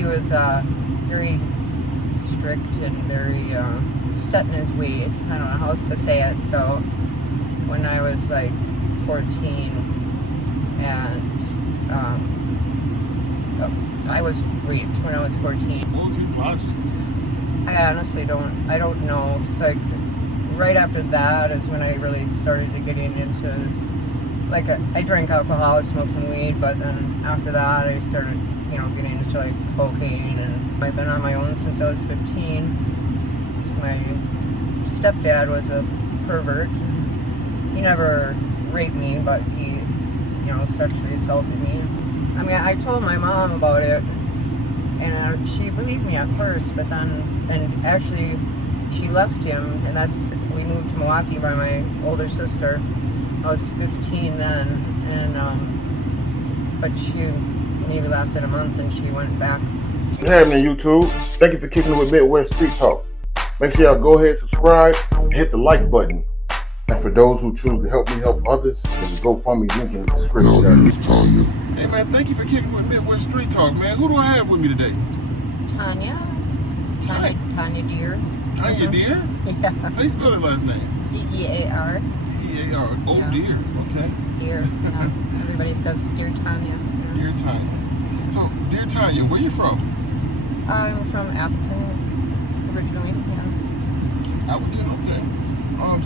he was very strict and very set in his ways. I don't know how else to say it. So when I was like 14 and I was raped when I was 14. What was his logic? I honestly don't know. It's like right after that is when I really started to get into, like, I drank alcohol, I smoked some weed, but then after that I started, getting into like cocaine, and I've been on my own since I was 15. My stepdad was a pervert. He never raped me, but he, sexually assaulted me. I mean, I told my mom about it, and she believed me at first, but and actually she left him, and we moved to Milwaukee by my older sister. I was 15 then, and but she maybe lasted a month, and she went back. Hey, man, YouTube. Thank you for kicking it with Midwest Street Talk. Make sure y'all go ahead, subscribe, and hit the like button. And for those who choose to help me help others, there's a GoFundMe link in the description. Hey, man, thank you for kicking with Midwest Street Talk, man. Who do I have with me today? Tanya Deer. Tanya Deer? Yeah. How you spell that last name? D-E-A-R. D-E-A-R. Oh, Yeah. Deer. Okay. Deer. Everybody says Dear Tanya. Yeah. Dear Tanya. So, Dear Tanya, where you from? I'm from Appleton originally. Yeah. Appleton, okay.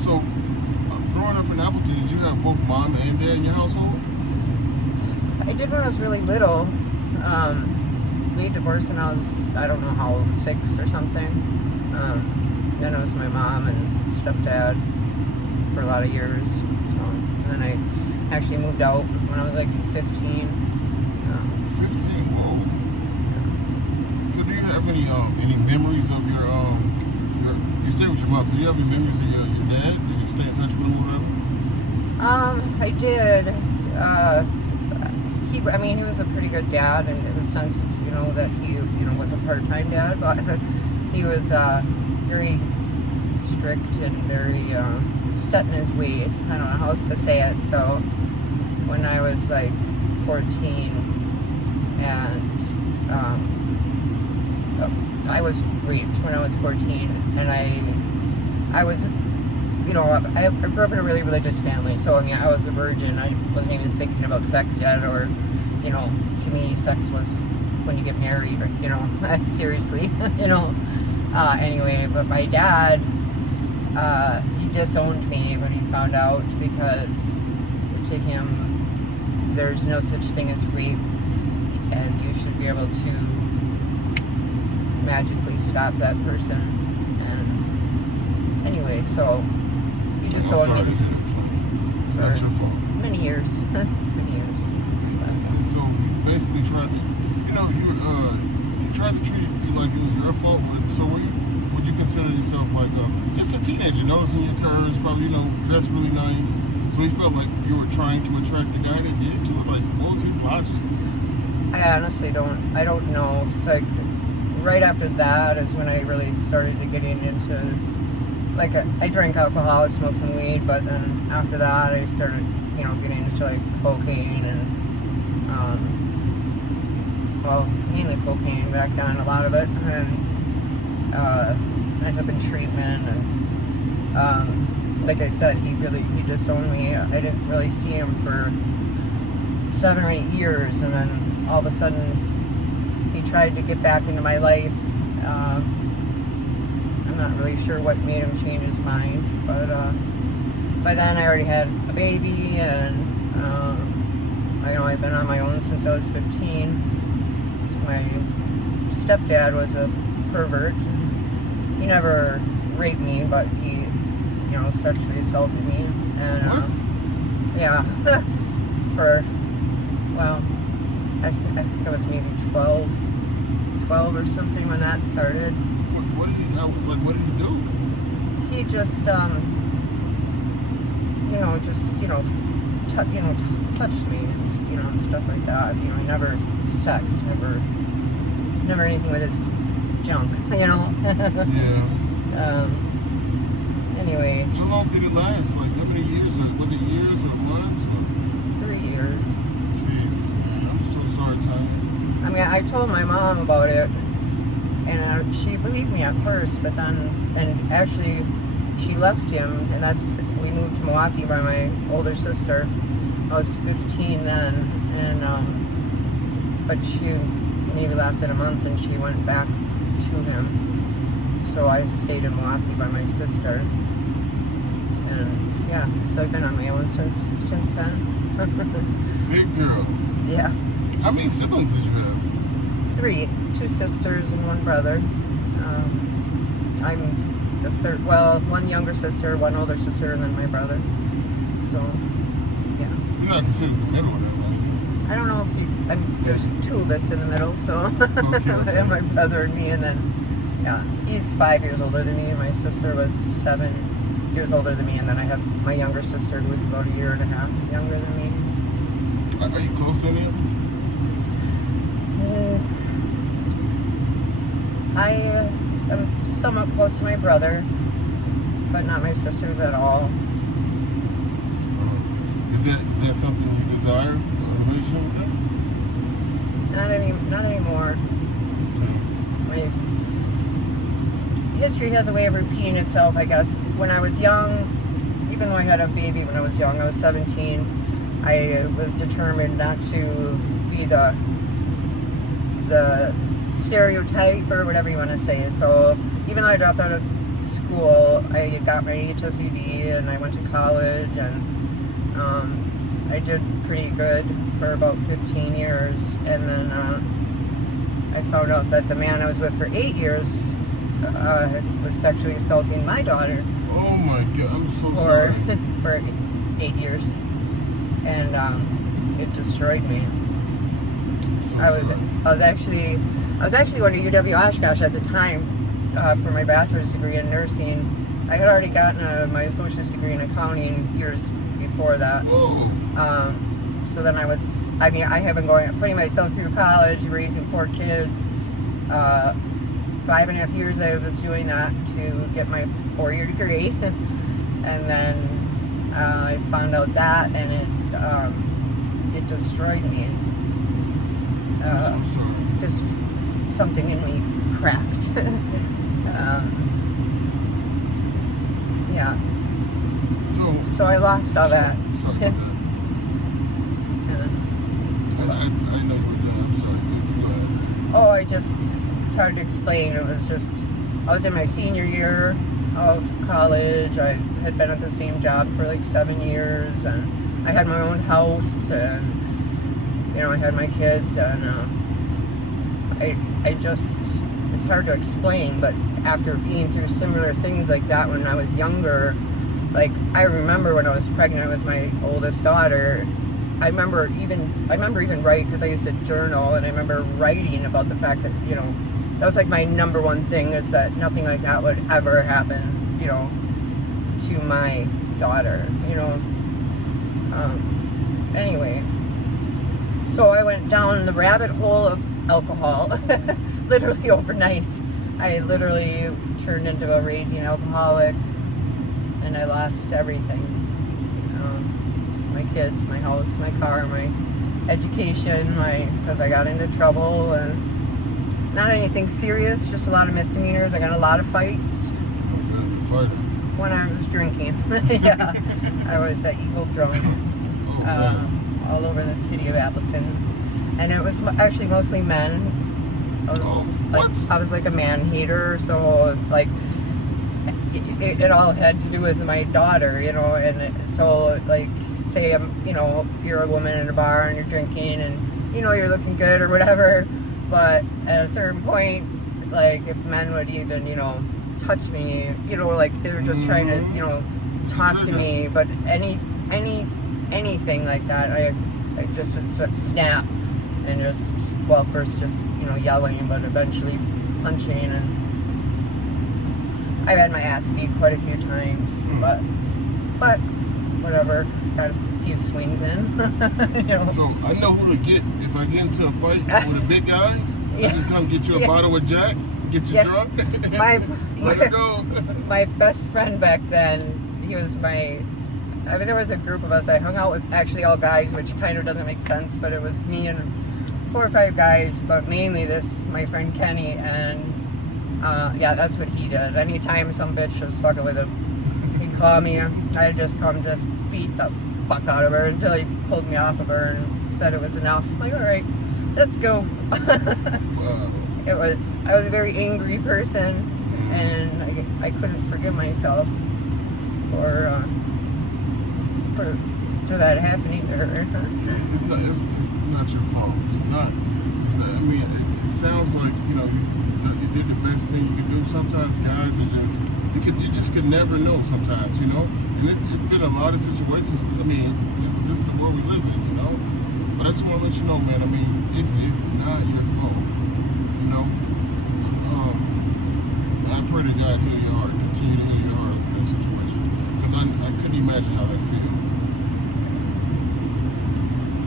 So, growing up in Appleton, did you have both mom and dad in your household? I did when I was really little. We divorced when I was, I don't know how old, 6 or something. Then it was my mom and stepdad for a lot of years. And then I actually moved out when I was like 15. 15? Oh. So do you have any memories of your you stay with your mom, so do you have any memories of your dad? Did you stay in touch with him or whatever? I did. He was a pretty good dad, and it was since, that he, was a part-time dad, but he was very strict and very set in his ways. I don't know how else to say it. So when I was like 14 and I was raped when I was 14, and I was, I grew up in a really religious family, so I was a virgin. I wasn't even thinking about sex yet, or, to me, sex was when you get married, or, seriously, anyway, but my dad, he disowned me when he found out, because to him, there's no such thing as rape, and you should be able to magically stop that person. And anyway, so he disowned me It's not your fault. many years. And so you basically tried to, you tried to treat it like it was your fault. So would you consider yourself like just a teenager, noticing your curves, probably, dressed really nice? So he felt like you were trying to attract the guy that did to it? Like, what was his logic? I honestly don't know. It's like right after that is when I really started to get into, like, I drank alcohol, I smoked some weed, but then after that I started, getting into like cocaine and, mainly cocaine back then, a lot of it, and ended up in treatment, and like I said, he disowned me. I didn't really see him for 7 or 8 years, and then all of a sudden he tried to get back into my life. I'm not really sure what made him change his mind, but by then I already had a baby, and I've been on my own since I was 15. My stepdad was a pervert. He never raped me, but he, sexually assaulted me. And What? yeah, I think I was maybe 12 or something when that started. What did he do? He just, touched me, and stuff like that. He never sex, never anything with his junk, Yeah. Anyway. How long did it last? Like, how many years? Was it years or months? Or? 3 years. Jesus, man. I'm so sorry, Tanya. I mean, I told my mom about it, and she believed me at first, but then, and actually, she left him, and we moved to Milwaukee by my older sister. I was 15 then, and, but she maybe lasted a month, and she went back to him. So I stayed in Milwaukee by my sister, and yeah, so I've been on my own since then. Big girl. Yeah. How many siblings did you have? 3, 2 sisters and 1 brother. I'm the third, well, 1 younger sister, 1 older sister, and then my brother. So, yeah. You're not considered the middle one, right? I don't know if there's 2 of us in the middle, so Okay. and my brother and me, and then, yeah, he's 5 years older than me, and my sister was 7 years older than me, and then I have my younger sister who was about 1.5 years younger than me. Are you close to any of them? I am somewhat close to my brother, but not my sisters at all. Is that something you desire, a relationship with them? Not anymore. Okay. History has a way of repeating itself, I guess. When I was young, even though I had a baby when I was young, I was 17, I was determined not to be the stereotype or whatever you want to say. So even though I dropped out of school, I got my HSED and I went to college, and I did pretty good for about 15 years, and then I found out that the man I was with for 8 years was sexually assaulting my daughter Oh my God, I'm so sorry. for 8 years, and it destroyed me. I'm so I was sorry. actually going to UW Oshkosh at the time for my bachelor's degree in nursing. I had already gotten my associate's degree in accounting years before that. Whoa. So then I have been putting myself through college, raising 4 kids. 5.5 years I was doing that to get my 4-year degree. And then I found out that, and it destroyed me. I'm so sorry. Just something in me cracked. Yeah. So I lost all that. Sorry about that. I know you were done. I'm sorry. Go ahead. It's hard to explain. I was in my senior year of college. I had been at the same job for like 7 years, and I had my own house, and I had my kids, and it's hard to explain, but after being through similar things like that when I was younger, like I remember when I was pregnant with my oldest daughter, I remember even writing, because I used to journal, and I remember writing about the fact that, that was like my number one thing, is that nothing like that would ever happen, to my daughter, Anyway, so I went down the rabbit hole of alcohol, literally overnight. I literally turned into a raging alcoholic, and I lost everything. My kids, my house, my car, my education, because I got into trouble, and not anything serious, just a lot of misdemeanors. I got in a lot of fights when I was drinking. Yeah, I was that evil drunk all over the city of Appleton, and it was actually mostly men. I was like a man hater, so like it all had to do with my daughter, and so like, say you're a woman in a bar and you're drinking, and you're looking good or whatever, but at a certain point, like if men would even touch me, like they were just trying to talk to me, but anything like that, I just would snap and first yelling, but eventually punching, and I've had my ass beat quite a few times, but whatever, got a few swings in. So I know who to get if I get into a fight with a big guy. Yeah. I just come get you a bottle of Jack, get you drunk, let it go. My best friend back then, there was a group of us. I hung out with actually all guys, which kind of doesn't make sense, but it was me and 4 or 5 guys, but mainly my friend Kenny, and yeah, that's what he did. Anytime some bitch was fucking with him, he'd call me. I'd just come just beat the fuck out of her until he pulled me off of her and said it was enough. I'm like, all right, let's go. Wow. I was a very angry person, and I couldn't forgive myself for that happening to her. It's not your fault. It's not. I mean, it sounds like you did the best thing you could do. Sometimes guys are just you just could never know. Sometimes, and it's been a lot of situations. I mean, this is the world we live in, But I just want to let you know, man. I mean, it's not your fault, I pray to God heal your heart, continue to heal your heart with that situation, because I couldn't imagine how that feels.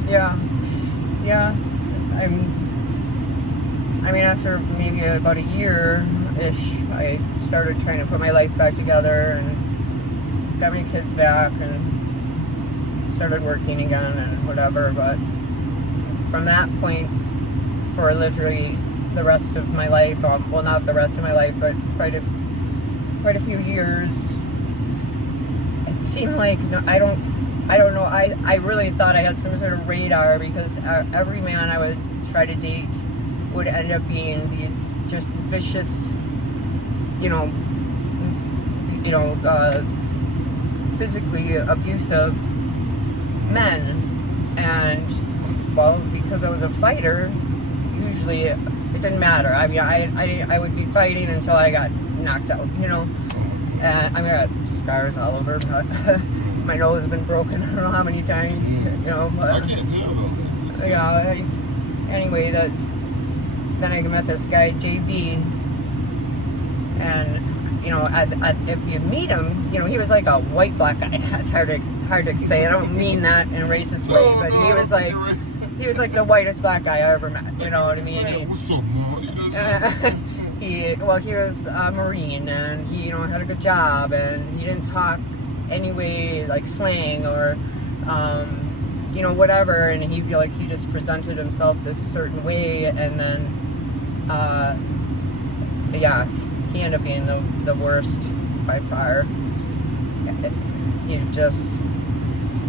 Yeah. I mean, after maybe about a year-ish, I started trying to put my life back together and got my kids back and started working again and whatever. But from that point, for literally the rest of my life, well, not the rest of my life, but quite a few years, it seemed like, I don't know, I really thought I had some sort of radar, because every man I would try to date would end up being these just vicious, physically abusive men. And, well, because I was a fighter, usually it didn't matter. I mean, I would be fighting until I got knocked out, And I mean, I got scars all over, but my nose has been broken I don't know how many times, but I can't tell though. yeah. Anyway, then I met this guy JB, and if you meet him, he was like a white black guy. That's hard to say. I don't mean that in a racist way, but he was like the whitest black guy I ever met. You know what I mean? What's up, man? He was a Marine, and he had a good job, and he didn't talk anyway like slang or whatever, and he just presented himself this certain way, and then he ended up being the worst by far.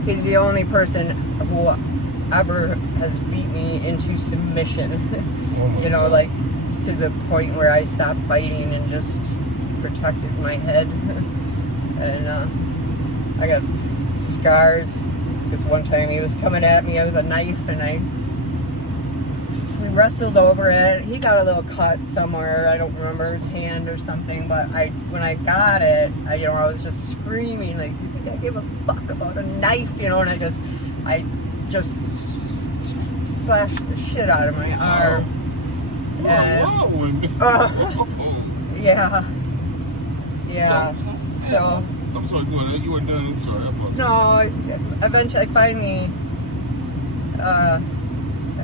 He's the only person who ever has beat me into submission. To the point where I stopped fighting and just protected my head. And I got scars because one time he was coming at me with a knife, and I wrestled over it. He got a little cut somewhere, I don't remember, his hand or something, but when I got it, I was just screaming, like, you think I give a fuck about a knife, and I just slashed the shit out of my arm. And, yeah. So I'm sorry, go ahead. You weren't done. I'm sorry. I apologize. No, eventually, I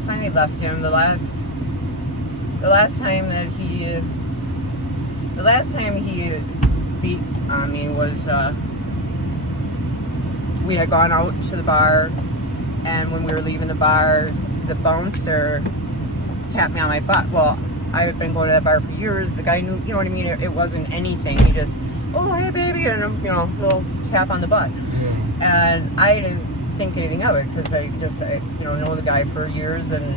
finally left him. The last time he beat on me was we had gone out to the bar, and when we were leaving the bar, the bouncer tapped me on my butt. Well, I had been going to that bar for years. The guy knew, what I mean? It wasn't anything. He just, oh, hey, baby, and a little tap on the butt. And I didn't think anything of it, because I know the guy for years, and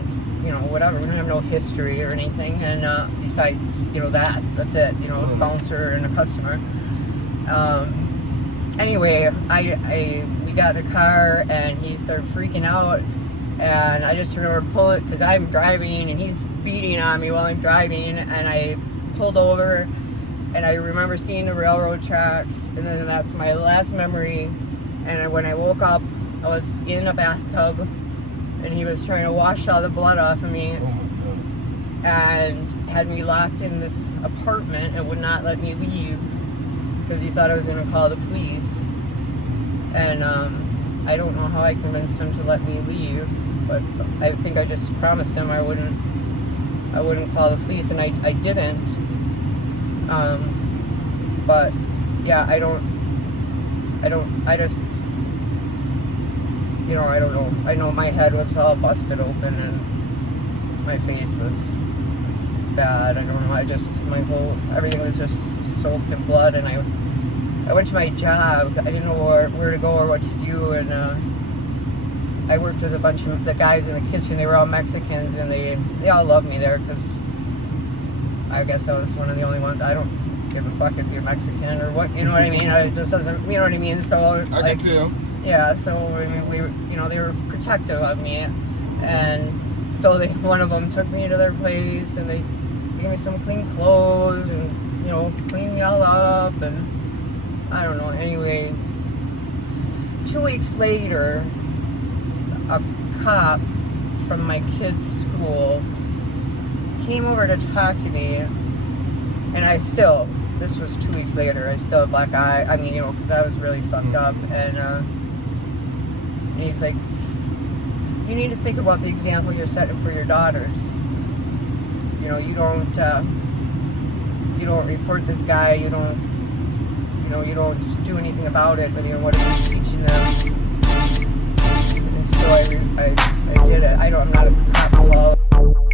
whatever. We don't have no history or anything, and besides that's it. A bouncer and a customer. Anyway, we got in the car, and he started freaking out. And I just remember pulling, because I'm driving and he's beating on me while I'm driving, and I pulled over, and I remember seeing the railroad tracks, and then that's my last memory. And when I woke up, I was in a bathtub, and he was trying to wash all the blood off of me, and had me locked in this apartment and would not let me leave because he thought I was going to call the police. And I don't know how I convinced him to let me leave, but I think I just promised him I wouldn't call the police, and I didn't. But yeah, I don't know. I know my head was all busted open, my face was bad. I don't know. Everything was just soaked in blood, and I went to my job. I didn't know where to go or what to do, and I worked with a bunch of the guys in the kitchen. They were all Mexicans, and they all loved me there because I guess I was one of the only ones. I don't give a fuck if you're Mexican or what, you know what I mean? It just doesn't, you know what I mean? So I can tell. Yeah, so I mean, they were protective of me, and so one of them took me to their place, and they gave me some clean clothes, and cleaned me all up, and I don't know. Anyway, 2 weeks later, a cop from my kid's school came over to talk to me, and this was 2 weeks later, I still had black eye. I mean, because I was really fucked up, and he's like, you need to think about the example you're setting for your daughters. You don't report this guy, you don't do anything about it, but what are you teaching them? And so I did it. I'm not a cop at all.